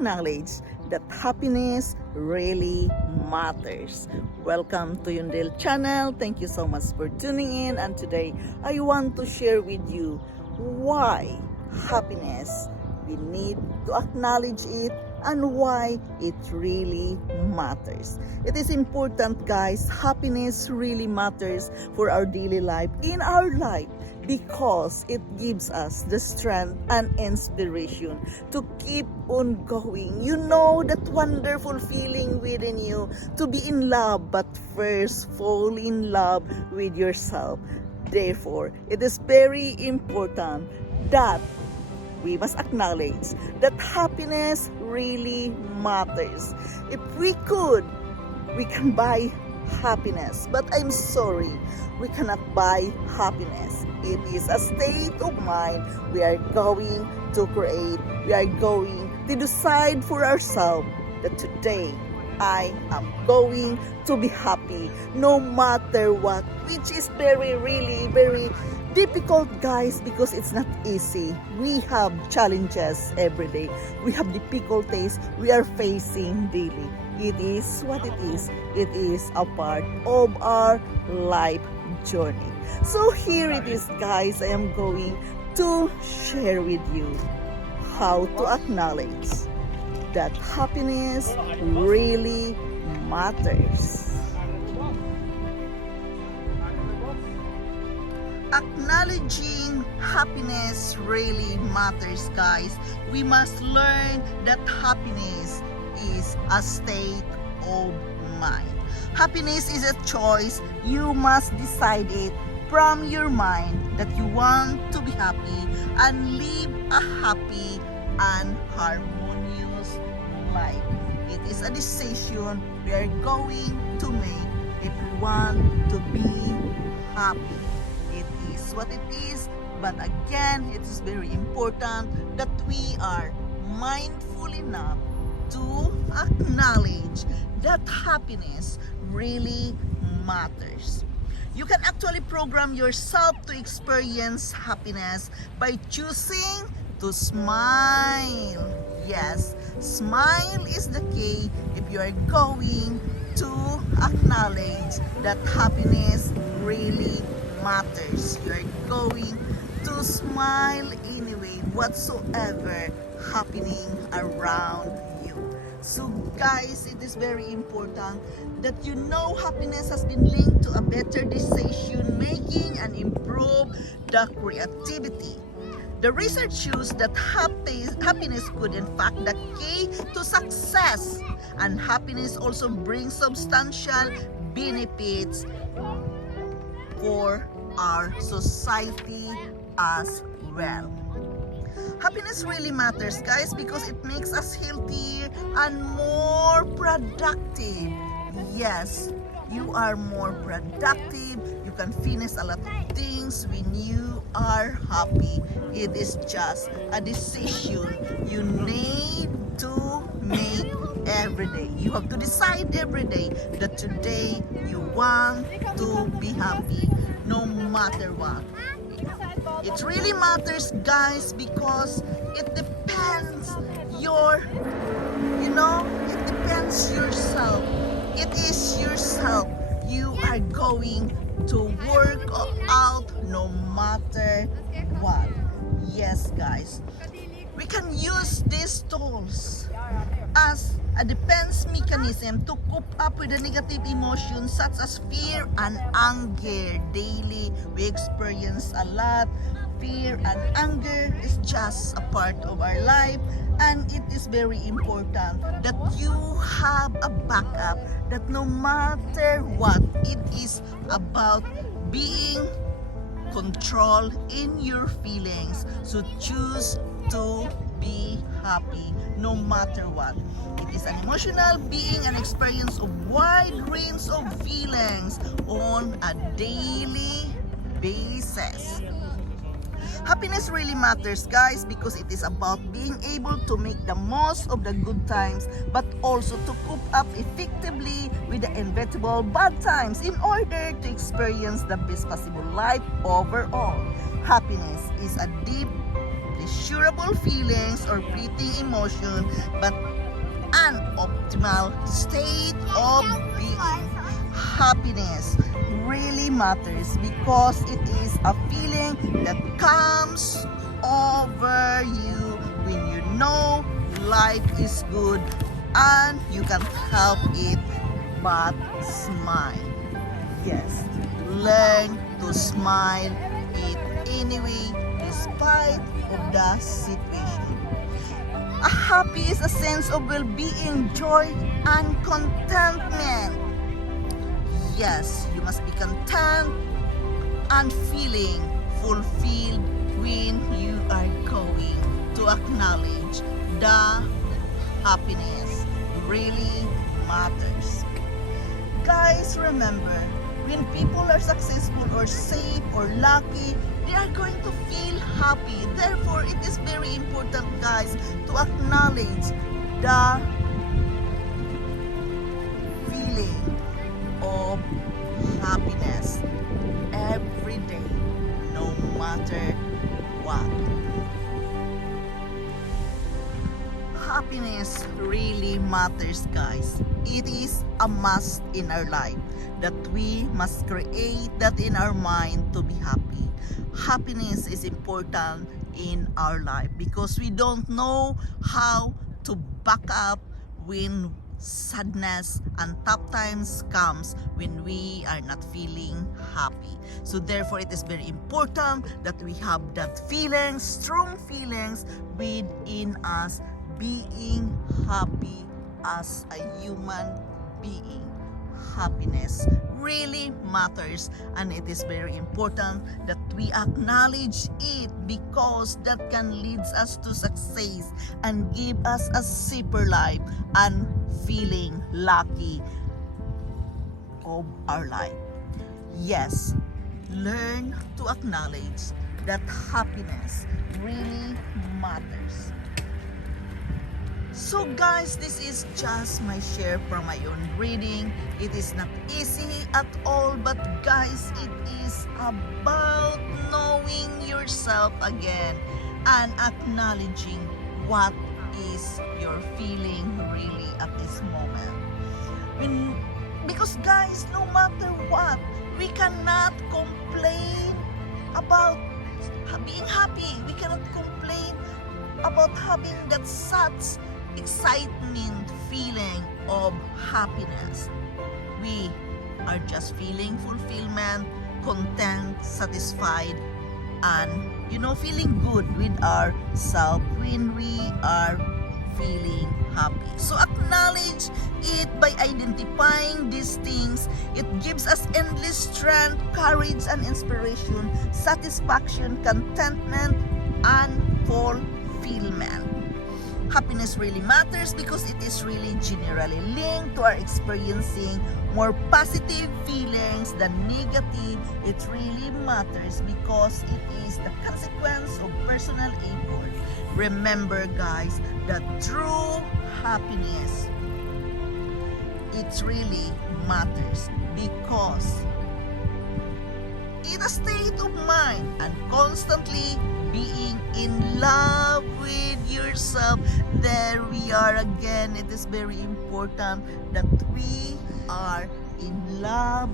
acknowledge that happiness really matters. Welcome to Yundel channel. Thank you so much for tuning in, and today I want to share with you why happiness, we need to acknowledge it, and why it really matters. It is important, guys. Happiness really matters for our daily life, in our life, because it gives us the strength and inspiration to keep on going. You know that wonderful feeling within you to be in love, but first fall in love with yourself. Therefore, it is very important that we must acknowledge that happiness really matters. If we could, we can buy happiness. But I'm sorry, we cannot buy happiness. It is a state of mind we are going to create. We are going to decide for ourselves that today I am going to be happy no matter what, which is very difficult, guys, because it's not easy. We have challenges every day. We have difficulties we are facing daily. It is what it is. It is a part of our life journey. So here it is, guys. I am going to share with you how to acknowledge that happiness really matters. Acknowledging happiness really matters, guys. We must learn that happiness is a state of mind. Happiness is a choice. You must decide it from your mind that you want to be happy and live a happy and harmonious life. It is a decision we are going to make if we want to be happy. It is what it is, but again, it is very important that we are mindful enough to acknowledge that happiness really matters. You can actually program yourself to experience happiness by choosing to smile. Yes, smile is the key if you are going to acknowledge that happiness really matters. You are going to smile anyway, whatsoever happening around you. So guys, it is very important that you know happiness has been linked to a better decision making and improve the creativity. The research shows that happiness could in fact the key to success, and happiness also brings substantial benefits for our society as well. Happiness really matters, guys, because it makes us healthier and more productive. Yes, you are more productive. You can finish a lot of things when you are happy. It is just a decision you need to make every day. You have to decide every day that today you want to be happy no matter what. It really matters, guys, because it depends it depends yourself. It is yourself. You are going to work out no matter what. Yes, guys. We can use these tools as a defense mechanism to cope up with the negative emotions such as fear and anger. Daily, we experience a lot. Fear and anger is just a part of our life, and it is very important that you have a backup, that no matter what, it is about being control in your feelings. So choose to be happy no matter what. It is an emotional being and experience of wide range of feelings on a daily basis. Happiness really matters, guys, because it is about being able to make the most of the good times, but also to cope up effectively with the inevitable bad times in order to experience the best possible life overall. Happiness is a deep pleasurable feelings or fleeting emotion, but an optimal state of being. Happiness really matters because it is a feeling that comes over you when you know life is good and you can't help it but smile. Yes, learn to smile it anyway despite of the situation. A happy is a sense of well-being, joy, and contentment. Yes, you must be content and feeling fulfilled when you are going to acknowledge the happiness really matters. Guys, remember, when people are successful or safe or lucky, they are going to feel happy. Therefore, it is very important, guys, to acknowledge the feeling of happiness every day, no matter what. Happiness really matters, guys. It is a must in our life that we must create that in our mind to be happy. Happiness is important in our life because we don't know how to back up when sadness and tough times comes when we are not feeling happy. So therefore, it is very important that we have that feelings, strong feelings within us, being happy as a human being. Happiness really matters, and it is very important that we acknowledge it because that can lead us to success and give us a safer life and feeling lucky of our life. Yes, learn to acknowledge that happiness really matters. So guys, this is just my share from my own reading. It is not easy at all, but guys, it is about knowing yourself again and acknowledging what is your feeling really at this moment. Because guys, no matter what, we cannot complain about being happy. We cannot complain about having that such excitement feeling of happiness. We are just feeling fulfillment, content, satisfied, and feeling good with ourselves when we are feeling happy. So acknowledge it by identifying these things. It gives us endless strength, courage, and inspiration, satisfaction, contentment, and fulfillment. Happiness really matters because it is really generally linked to our experiencing more positive feelings than negative. It really matters because it is the consequence of personal effort. Remember, guys, that true happiness, it really matters because in a state of mind and constantly being in love with yourself. There we are again. It is very important that we are in love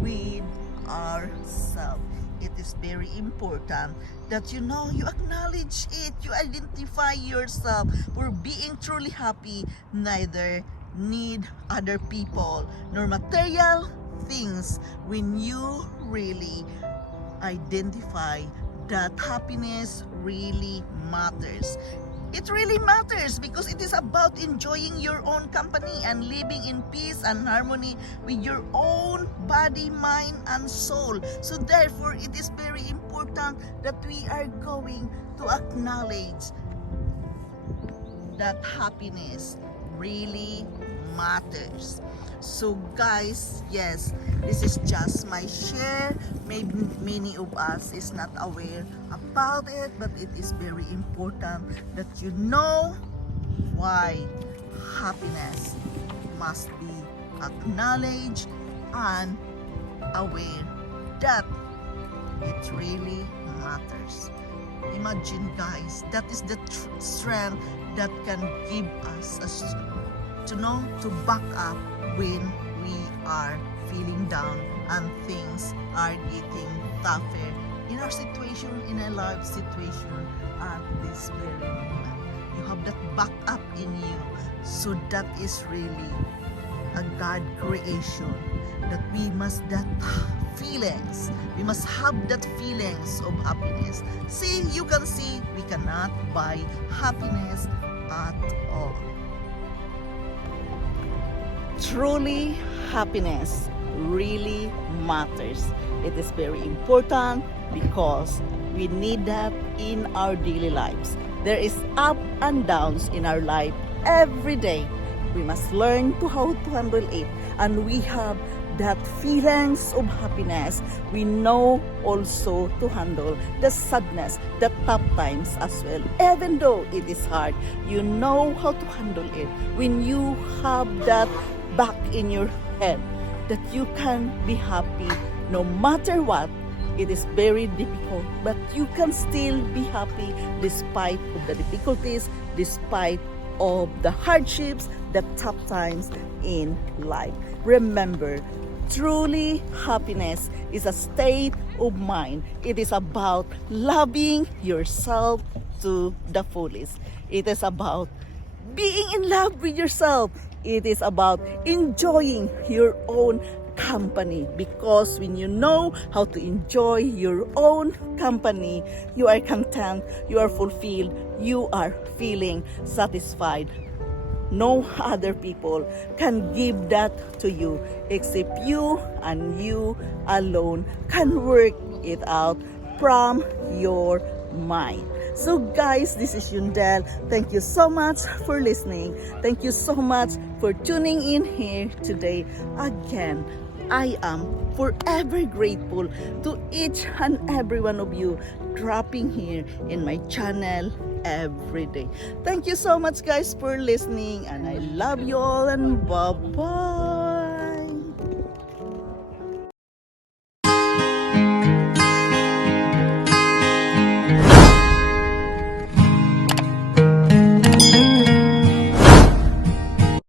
with ourselves. It is very important that you acknowledge it, you identify yourself for being truly happy. Neither need other people nor material things when you really identify that happiness really matters. It really matters because it is about enjoying your own company and living in peace and harmony with your own body, mind, and soul. So therefore, it is very important that we are going to acknowledge that happiness really matters. So guys, yes, this is just my share. Maybe many of us is not aware about it, but it is very important that you know why happiness must be acknowledged and aware that it really matters. Imagine guys, that is the strength that can give us to know to back up when we are feeling down and things are getting tougher in our situation, in our life situation at this very moment. You have that back up in you, so that is really a God creation that we must that feelings, we must have that feelings of happiness. See, you can see we cannot buy happiness at all. Truly, happiness really matters. It is very important because we need that in our daily lives. There is up and downs in our life every day. We must learn to how to handle it, and we have that feelings of happiness. We know also to handle the sadness, the tough times as well. Even though it is hard, you know how to handle it. When you have that back in your head, that you can be happy no matter what. It is very difficult, but you can still be happy despite of the difficulties, despite of the hardships, the tough times in life. Remember, truly happiness is a state of mind. It is about loving yourself to the fullest. It is about being in love with yourself. It is about enjoying your own company, because when you know how to enjoy your own company, you are content, you are fulfilled, you are feeling satisfied. No other people can give that to you except you, and you alone can work it out from your mind. So guys, this is Yundel. Thank you so much for listening. Thank you so much for tuning in here today. Again, I am forever grateful to each and every one of you dropping here in my channel every day. Thank you so much guys for listening, and I love you all, and bye-bye.